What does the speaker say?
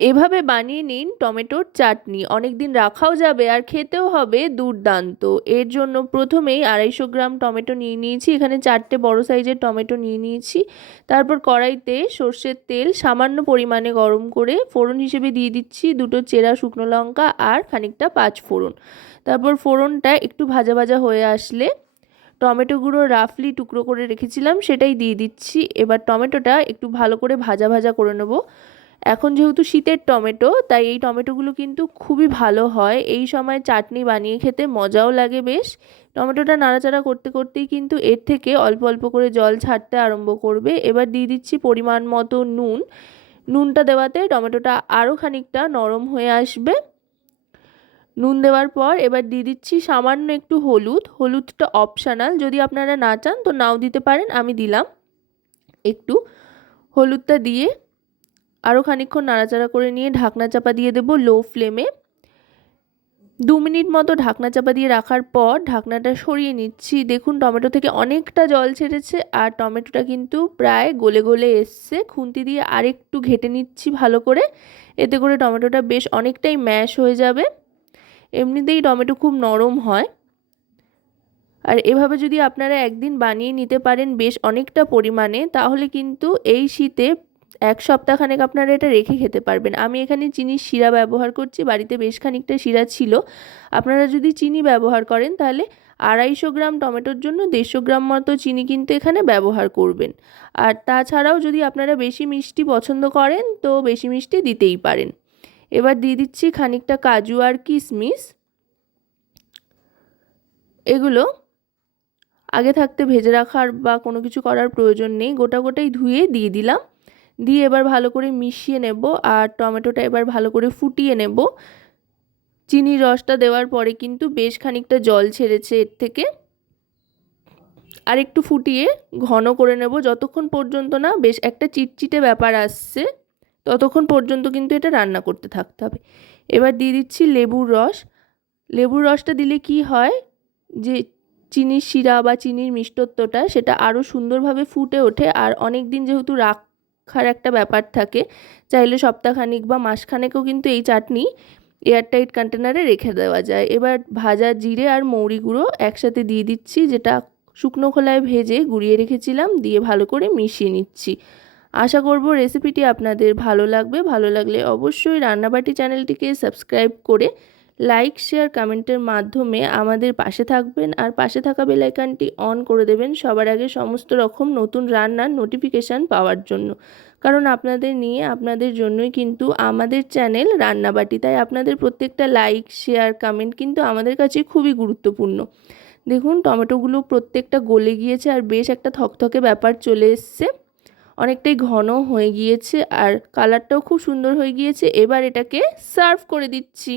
এভাবে বানিয়ে নিন টমেটোর চাটনি। অনেক দিন রাখাও যাবে আর খেতেও হবে দুর্দান্ত। এর জন্য প্রথমেই আড়াইশো গ্রাম টমেটো নিয়ে নিয়েছি। এখানে চারটে বড় সাইজের টমেটো নিয়ে নিয়েছি। তারপর কড়াইতে সর্ষের তেল সামান্য পরিমাণে গরম করে ফোড়ন হিসেবে দিয়ে দিচ্ছি দুটো চেরা শুকনো লঙ্কা আর খানিকটা পাঁচ ফোড়ন। তারপর ফোড়নটা একটু ভাজা ভাজা হয়ে আসলে টমেটোগুলো রাফলি টুকরো করে রেখেছিলাম সেটাই দিয়ে দিচ্ছি। এবার টমেটোটা একটু ভালো করে ভাজা ভাজা করে নেব। এখন যেহেতু শীতের টমেটো, তাই এই টমেটোগুলো কিন্তু খুবই ভালো হয়। এই সময় চাটনি বানিয়ে খেতে মজাও লাগে বেশ। টমেটোটা নাড়াচাড়া করতে করতেই কিন্তু এর থেকে অল্প অল্প করে জল ছাড়তে আরম্ভ করবে। এবার দিয়ে দিচ্ছি পরিমাণ মতো নুন। নুনটা দেওয়াতে টমেটোটা আরও খানিকটা নরম হয়ে আসবে। নুন দেওয়ার পর এবার দিয়ে দিচ্ছি সামান্য একটু হলুদ। হলুদটা অপশানাল যদি আপনারা না চান তো নাও দিতে পারেন, আমি দিলাম। একটু হলুদটা দিয়ে আরও খানিক্ষণ নাড়াচাড়া করে নিয়ে ঢাকনা চাপা দিয়ে দেবো লো ফ্লেমে দু মিনিট মতো ঢাকনা চাপা দিয়ে রাখার পর ঢাকনাটা সরিয়ে নিচ্ছি। দেখুন, টমেটো থেকে অনেকটা জল ছেড়েছে আর টমেটোটা কিন্তু প্রায় গলে গলে এসছে। খুন্তি দিয়ে আরেকটু ঘেটে নিচ্ছি ভালো করে। এতে করে টমেটোটা বেশ অনেকটাই ম্যাশ হয়ে যাবে। এমনিতেই টমেটো খুব নরম হয়। আর এভাবে যদি আপনারা একদিন বানিয়ে নিতে পারেন বেশ অনেকটা পরিমাণে, তাহলে কিন্তু এই শীতে এক সপ্তাহখানেক আপনারা এটা রেখে খেতে পারবেন। আমি এখানে চিনির শিরা ব্যবহার করছি, বাড়িতে বেশ খানিকটা শিরা ছিল। আপনারা যদি চিনি ব্যবহার করেন, তাহলে আড়াইশো গ্রাম টমেটোর জন্য দেড়শো গ্রাম মতো চিনি কিন্তু এখানে ব্যবহার করবেন। আর তাছাড়াও যদি আপনারা বেশি মিষ্টি পছন্দ করেন, তো বেশি মিষ্টি দিতেই পারেন। এবার দিয়ে দিচ্ছি খানিকটা কাজু আর কিশমিশ এগুলো আগে থাকতে ভেজে রাখার বা কোনো কিছু করার প্রয়োজন নেই। গোটা গোটাই ধুয়ে দিয়ে দিলাম। দিয়ে এবার ভালো করে মিশিয়ে নেব আর টমেটোটা এবার ভালো করে ফুটিয়ে নেব। চিনির রসটা দেওয়ার পরে কিন্তু বেশ খানিকটা জল ছেড়েছে এর থেকে। আর একটু ফুটিয়ে ঘন করে নেব। যতক্ষণ পর্যন্ত না বেশ একটা চিটচিটে ব্যাপার আসছে, ততক্ষণ পর্যন্ত কিন্তু এটা রান্না করতে থাকতে হবে। এবার দিয়ে দিচ্ছি লেবুর রস। লেবুর রসটা দিলে কি হয় যে চিনির শিরা বা চিনির মিষ্টত্বটা সেটা আরও সুন্দরভাবে ফুটে ওঠে। আর অনেক দিন যেহেতু রাখ রাখার একটা ব্যাপার থাকে, চাইলে সপ্তাহখানিক বা মাসখানেকও কিন্তু এই চাটনি এয়ারটাইট কন্টেনারে রেখে দেওয়া যায়। এবার ভাজা জিরে আর মৌরি গুঁড়ো একসাথে দিয়ে দিচ্ছি, যেটা শুকনো খোলায় ভেজে গুঁড়িয়ে রেখেছিলাম, দিয়ে ভালো করে মিশিয়ে নিচ্ছি। আশা করব রেসিপিটি আপনাদের ভালো লাগবে। ভালো লাগলে অবশ্যই রান্নাবাটি চ্যানেলটিকে সাবস্ক্রাইব করে লাইক, শেয়ার, কমেন্টের মাধ্যমে আমাদের পাশে থাকবেন। আর পাশে থাকা বেলাইকানটি অন করে দেবেন সবার আগে সমস্ত রকম নতুন রান্নার নোটিফিকেশান পাওয়ার জন্য। কারণ আপনাদের নিয়ে, আপনাদের জন্যই কিন্তু আমাদের চ্যানেল রান্নাবাটি। তাই আপনাদের প্রত্যেকটা লাইক, শেয়ার, কমেন্ট কিন্তু আমাদের কাছে খুবই গুরুত্বপূর্ণ। দেখুন, টমেটোগুলো প্রত্যেকটা গলে গিয়েছে আর বেশ একটা থকথকে ব্যাপার চলে এসছে। অনেকটাই ঘন হয়ে গিয়েছে আর কালারটাও খুব সুন্দর হয়ে গিয়েছে। এবার এটাকে সার্ভ করে দিচ্ছি।